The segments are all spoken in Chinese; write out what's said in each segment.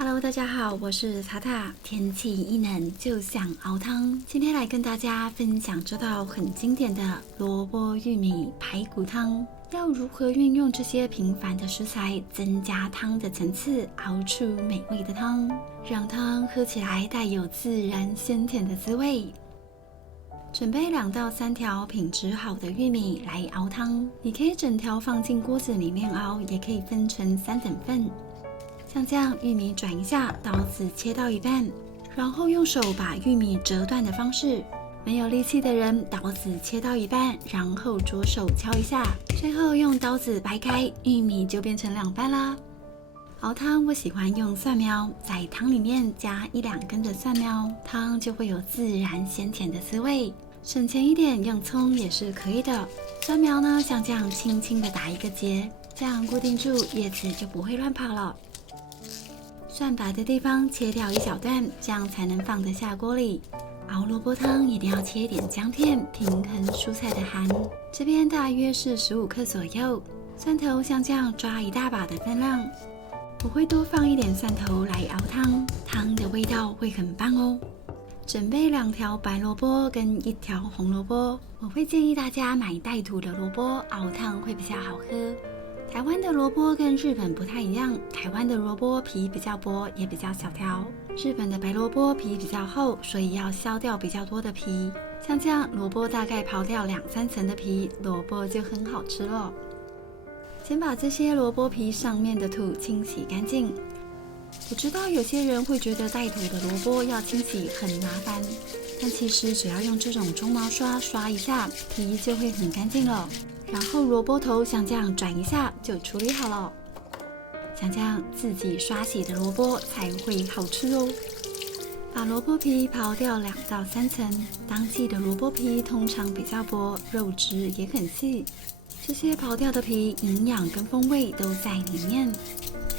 Hello， 大家好，我是塔塔。天气一冷就想熬汤，今天来跟大家分享这道很经典的萝卜玉米排骨汤。要如何运用这些平凡的食材，增加汤的层次，熬出美味的汤，让汤喝起来带有自然鲜甜的滋味。准备2到3条品质好的玉米来熬汤，你可以整条放进锅子里面熬，也可以分成3等份。像这样，玉米转一下，刀子切到一半，然后用手把玉米折断的方式。没有力气的人，刀子切到一半，然后左手敲一下，最后用刀子掰开，玉米就变成2半啦。熬汤我喜欢用蒜苗，在汤里面加1-2根的蒜苗，汤就会有自然鲜甜的滋味。省钱一点，用葱也是可以的。蒜苗呢，像这样轻轻的打一个结，这样固定住，叶子就不会乱跑了。蒜白的地方切掉1小段，这样才能放得下锅里。熬萝卜汤一定要切一点姜片，平衡蔬菜的寒。这边大约是15克左右。蒜头像这样抓1大把的分量，我会多放一点蒜头来熬汤，汤的味道会很棒哦。准备2条白萝卜跟1条红萝卜，我会建议大家买带土的萝卜，熬汤会比较好喝。台湾的萝卜跟日本不太一样，台湾的萝卜皮比较薄，也比较小条。日本的白萝卜皮比较厚，所以要削掉比较多的皮。像这样，萝卜大概刨掉2-3层的皮，萝卜就很好吃了。先把这些萝卜皮上面的土清洗干净。我知道有些人会觉得带土的萝卜要清洗很麻烦，但其实只要用这种中毛刷刷一下，皮就会很干净了。然后萝卜头像这样转一下就处理好了。像这样自己刷洗的萝卜才会好吃哦。把萝卜皮刨掉2到3层，当季的萝卜皮通常比较薄，肉质也很细。这些刨掉的皮营养跟风味都在里面。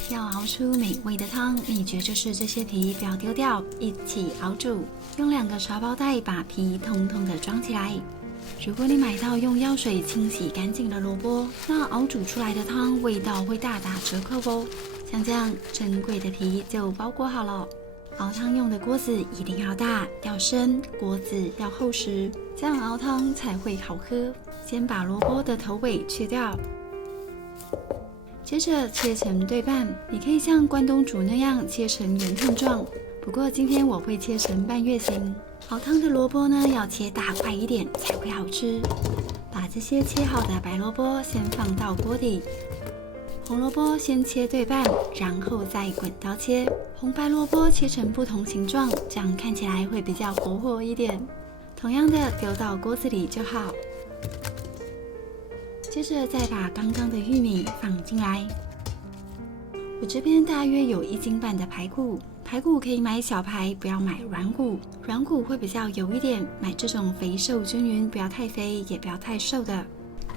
要熬出美味的汤，秘诀就是这些皮不要丢掉，一起熬煮。用2个茶包袋把皮通通的装起来。如果你买到用药水清洗干净的萝卜，那熬煮出来的汤味道会大打折扣哦。像这样珍贵的皮就包裹好了。熬汤用的锅子一定要大，要深，锅子要厚实，这样熬汤才会好喝。先把萝卜的头尾去掉，接着切成对半，你可以像关东煮那样切成圆片状，不过今天我会切成半月形。熬汤的萝卜呢，要切大块一点才会好吃。把这些切好的白萝卜先放到锅底，红萝卜先切对半，然后再滚刀切。红白萝卜切成不同形状，这样看起来会比较活泼一点。同样的丢到锅子里就好。接着再把刚刚的玉米放进来。我这边大约有1斤半的排骨，排骨可以买小排，不要买软骨，软骨会比较油一点，买这种肥瘦均匀，不要太肥也不要太瘦的。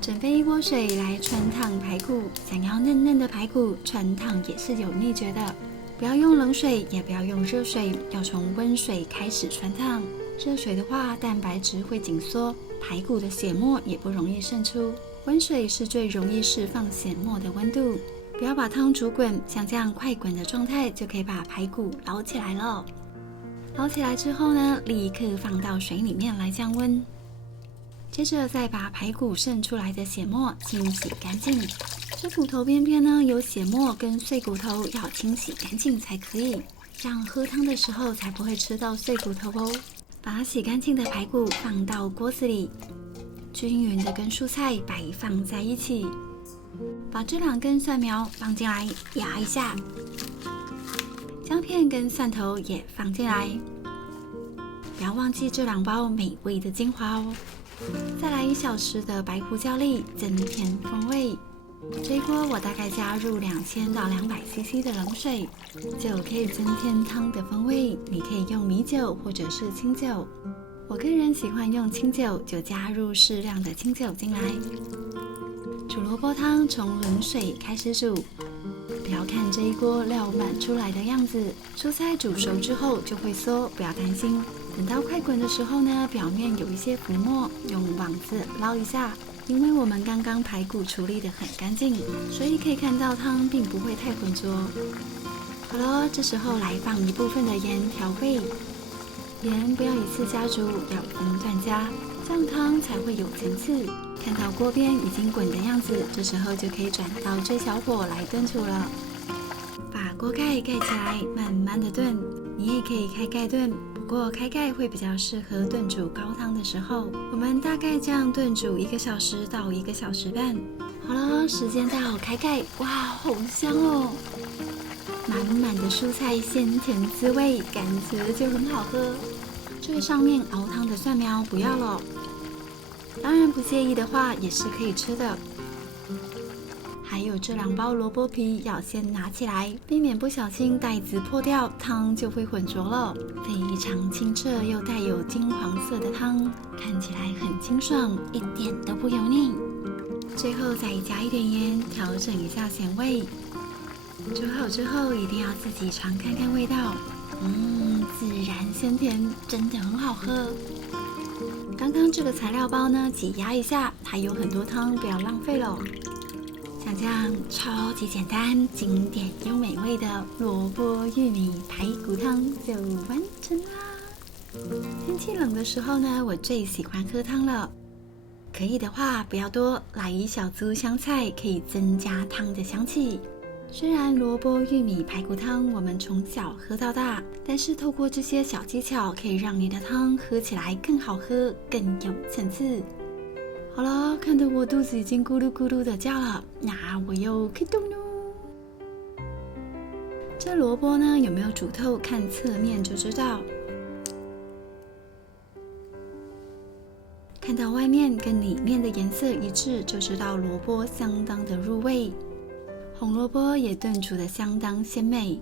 准备1锅水来汆烫排骨，想要嫩嫩的排骨，汆烫也是有秘诀的，不要用冷水，也不要用热水，要从温水开始汆烫。热水的话，蛋白质会紧缩，排骨的血沫也不容易渗出。温水是最容易释放血沫的温度。不要把汤煮滚，像这样快滚的状态就可以把排骨捞起来了。捞起来之后呢，立刻放到水里面来降温。接着再把排骨渗出来的血沫清洗干净。这骨头边边呢有血沫跟碎骨头，要清洗干净才可以，这样喝汤的时候才不会吃到碎骨头哦。把洗干净的排骨放到锅子里，均匀的跟蔬菜摆放在一起。把这2根蒜苗放进来，压一下，姜片跟蒜头也放进来，不要忘记这2包美味的精华哦。再来1小匙的白胡椒粒，增添风味。这一锅我大概加入2000到200cc 的冷水，就可以增添汤的风味。你可以用米酒或者是清酒，我个人喜欢用清酒，就加入适量的清酒进来。煮萝卜汤从冷水开始煮，不要看这一锅料满出来的样子，蔬菜煮熟之后就会缩，不要担心。等到快滚的时候呢，表面有一些浮沫，用网子捞一下，因为我们刚刚排骨处理得很干净，所以可以看到汤并不会太浑浊。好了，这时候来放一部分的盐调味，盐不要一次加足，要分段加，这样汤才会有层次。看到锅边已经滚的样子，这时候就可以转到最小火来炖煮了。把锅盖盖起来，慢慢的炖。你也可以开盖炖，不过开盖会比较适合炖煮高汤的时候。我们大概这样炖煮1个小时到1个小时半。好了，时间到，开盖。哇，好香哦！满满的蔬菜，鲜甜滋味，感觉就很好喝。这个上面熬汤的蒜苗不要了，当然不介意的话也是可以吃的。还有这2包萝卜皮要先拿起来，避免不小心袋子破掉，汤就会浑浊了。非常清澈又带有金黄色的汤，看起来很清爽，一点都不油腻。最后再加一点盐，调整一下咸味。煮好之后一定要自己尝看看味道，自然鲜甜，真的很好喝。刚刚这个材料包呢，挤压一下，还有很多汤，不要浪费了。像这样超级简单、经典又美味的萝卜玉米排骨汤就完成啦！天气冷的时候呢，我最喜欢喝汤了。可以的话不要多，来1小株香菜，可以增加汤的香气。虽然萝卜玉米排骨汤我们从小喝到大，但是透过这些小技巧，可以让你的汤喝起来更好喝，更有层次。好了，看得我肚子已经咕噜咕噜的叫了，那我又开动喽。这萝卜呢有没有煮透，看侧面就知道。看到外面跟里面的颜色一致，就知道萝卜相当的入味。红萝卜也炖煮得相当鲜美。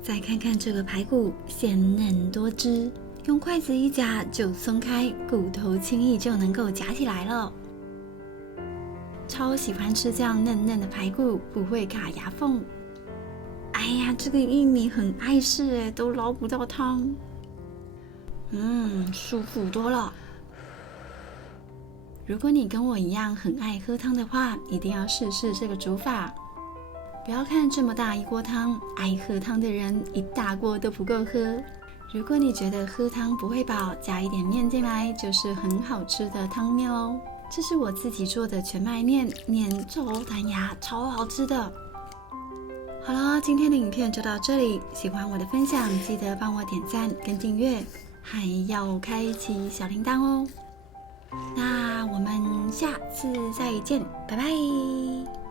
再看看这个排骨，鲜嫩多汁，用筷子一夹就松开，骨头轻易就能够夹起来了。超喜欢吃这样嫩嫩的排骨，不会卡牙缝。哎呀，这个玉米很碍事哎，都捞不到汤。舒服多了。如果你跟我一样很爱喝汤的话，一定要试试这个煮法。不要看这么大一锅汤，爱喝汤的人一大锅都不够喝。如果你觉得喝汤不会饱，加一点面进来就是很好吃的汤面哦。这是我自己做的全麦面，面超弹牙，超好吃的。好了，今天的影片就到这里。喜欢我的分享，记得帮我点赞跟订阅，还要开启小铃铛哦。那我们下次再见，拜拜。